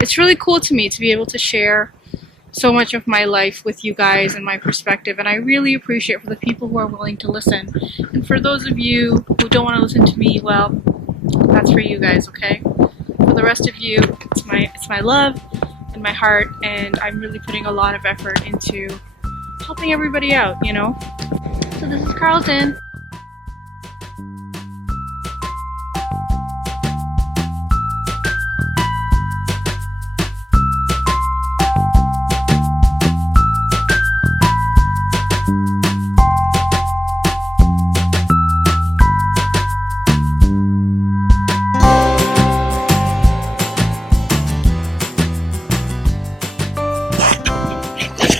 it's really cool to me to be able to share so much of my life with you guys and my perspective, and I really appreciate for the people who are willing to listen. And for those of you who don't want to listen to me, well, that's for you guys, okay? For the rest of you, it's my love and my heart, and I'm really putting a lot of effort into helping everybody out, you know? So this is Carleton.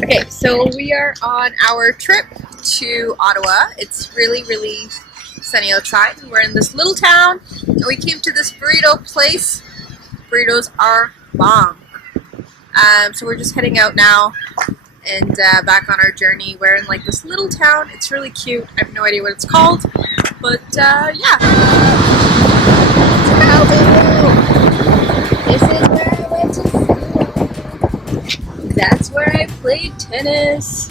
Okay, so we are on our trip to Ottawa. It's really, really sunny outside, and we're in this little town, and we came to this burrito place. Burritos are bomb. So we're just heading out now and back on our journey. We're in like this little town. It's really cute. I have no idea what it's called, but yeah. This is where I went to school. That's where I played tennis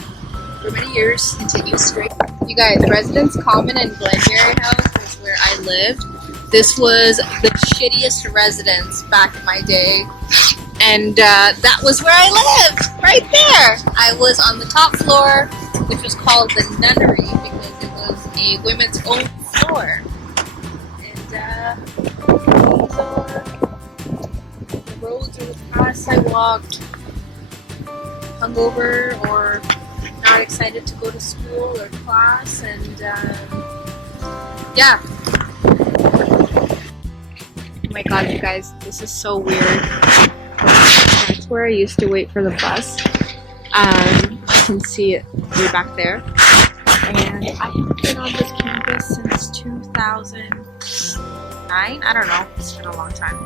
for many years. Continue straight. You guys, Residence Common and Glengarry House is where I lived. This was the shittiest residence back in my day, and that was where I lived, right there. I was on the top floor, which was called the nunnery because it was a women's own floor. And these are the roads or the paths I walked, hungover or not excited to go to school or class, and yeah. Oh my god, you guys, this is so weird. That's where I used to wait for the bus. You can see it way back there. And I haven't been on this campus since 2009. I don't know, it's been a long time.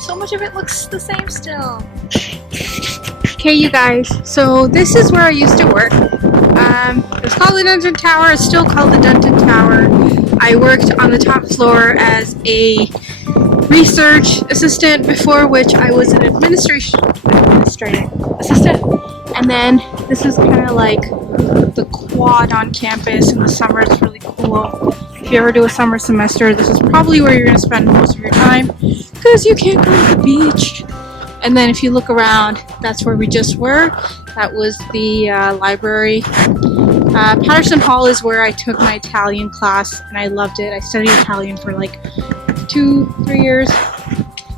So much of it looks the same still. Okay, you guys, so this is where I used to work. It's called the Dunton Tower. It's still called the Dunton Tower. I worked on the top floor as a research assistant, before which I was an administrative assistant. And then this is kind of like the quad on campus in the summer. It's really cool. If you ever do a summer semester, this is probably where you're going to spend most of your time because you can't go to the beach. And then if you look around, that's where we just were. That was the library. Patterson Hall is where I took my Italian class, and I loved it. I studied Italian for like 2-3 years.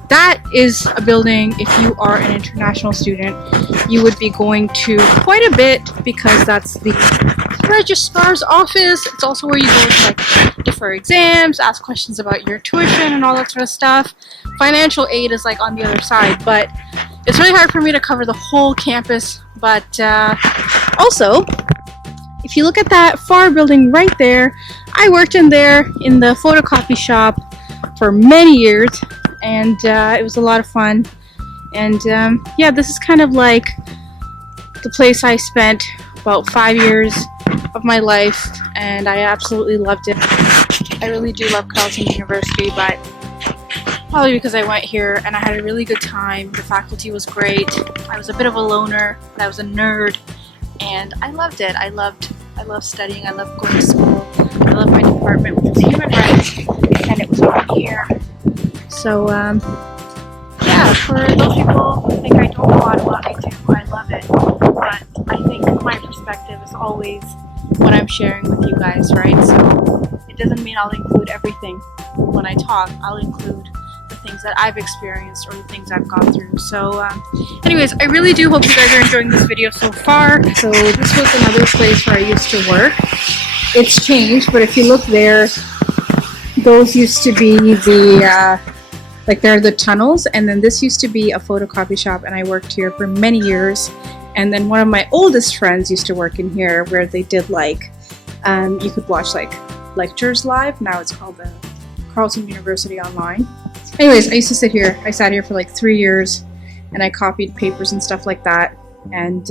That is a building, if you are an international student, you would be going to quite a bit because that's the registrar's office. It's also where you go to like defer exams, ask questions about your tuition and all that sort of stuff. Financial aid is like on the other side, but it's really hard for me to cover the whole campus. But also, if you look at that far building right there, I worked in there in the photocopy shop for many years, and it was a lot of fun. And yeah, this is kind of like the place I spent about 5 years of my life, and I absolutely loved it. I really do love Carleton University, but probably because I went here and I had a really good time. The faculty was great. I was a bit of a loner, but I was a nerd, and I loved it. I loved studying. I loved going to school. I loved my department, which was human rights, and it was over here. So yeah, for those people who think I don't know Ottawa, I do. I love it. But I think my perspective is always what I'm sharing with you guys, right? So it doesn't mean I'll include everything when I talk. I'll include the things that I've experienced or the things I've gone through. So anyways, I really do hope you guys are enjoying this video so far. So this was another place where I used to work. It's changed, but if you look there, those used to be the like they're the tunnels, and then this used to be a photocopy shop, and I worked here for many years. And then one of my oldest friends used to work in here, where they did like you could watch like lectures live. Now it's called the Carleton University Online. Anyways, I used to sit here. I sat here for like 3 years, and I copied papers and stuff like that. And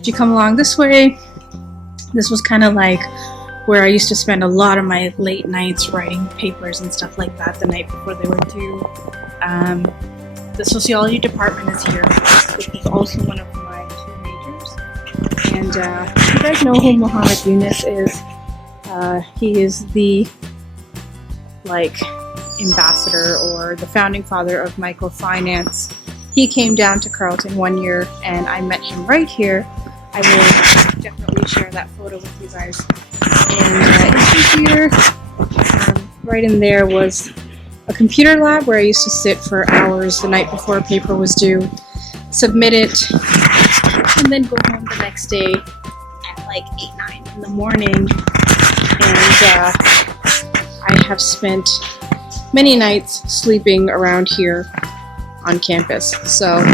if you come along this way, this was kind of like where I used to spend a lot of my late nights writing papers and stuff like that the night before they were due. the sociology department is here, which is also one of my 2 majors. And you guys know who Muhammad Yunus is. He is the ambassador or the founding father of microfinance. He came down to Carleton one year and I met him right here. I will definitely share that photo with you guys. And here, right in there was a computer lab where I used to sit for hours the night before a paper was due, submit it, and then go home the next day at like 8, 9 in the morning. And I have spent many nights sleeping around here on campus, so you know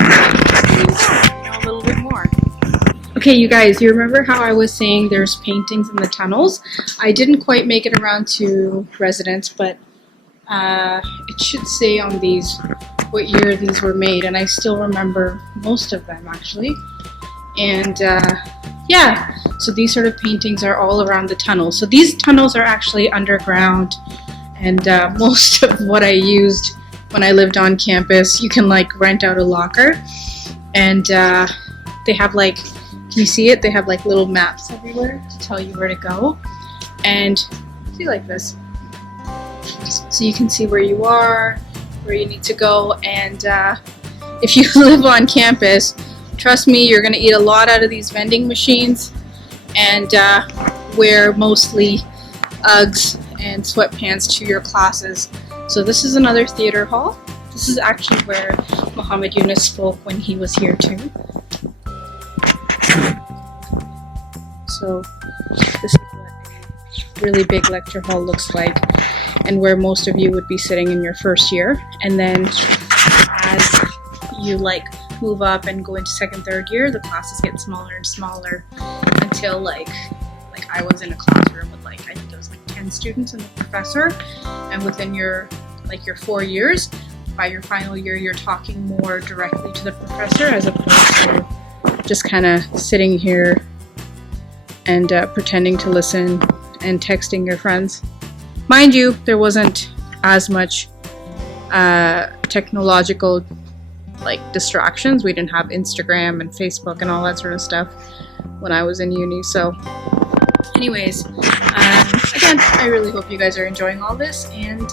a little bit more. Okay, you guys, you remember how I was saying there's paintings in the tunnels? I didn't quite make it around to residence, but it should say on these what year these were made, and I still remember most of them actually. And yeah, so these sort of paintings are all around the tunnels. So these tunnels are actually underground, and most of what I used when I lived on campus, you can like rent out a locker, and they have like, can you see it? They have like little maps everywhere to tell you where to go, and see like this. So you can see where you are, where you need to go, and if you live on campus, trust me, you're going to eat a lot out of these vending machines and wear mostly Uggs and sweatpants to your classes. So this is another theater hall. This is actually where Muhammad Yunus spoke when he was here too. So this is what a really big lecture hall looks like, and where most of you would be sitting in your first year. And then as you move up and go into 2nd, 3rd year, the classes get smaller and smaller until like I was in a classroom with I think it was 10 students and the professor, and within your 4 years, by your final year, you're talking more directly to the professor as opposed to just kind of sitting here and pretending to listen and texting your friends. Mind you, there wasn't as much technological distractions. We didn't have Instagram and Facebook and all that sort of stuff when I was in uni. So anyways, again, I really hope you guys are enjoying all this, and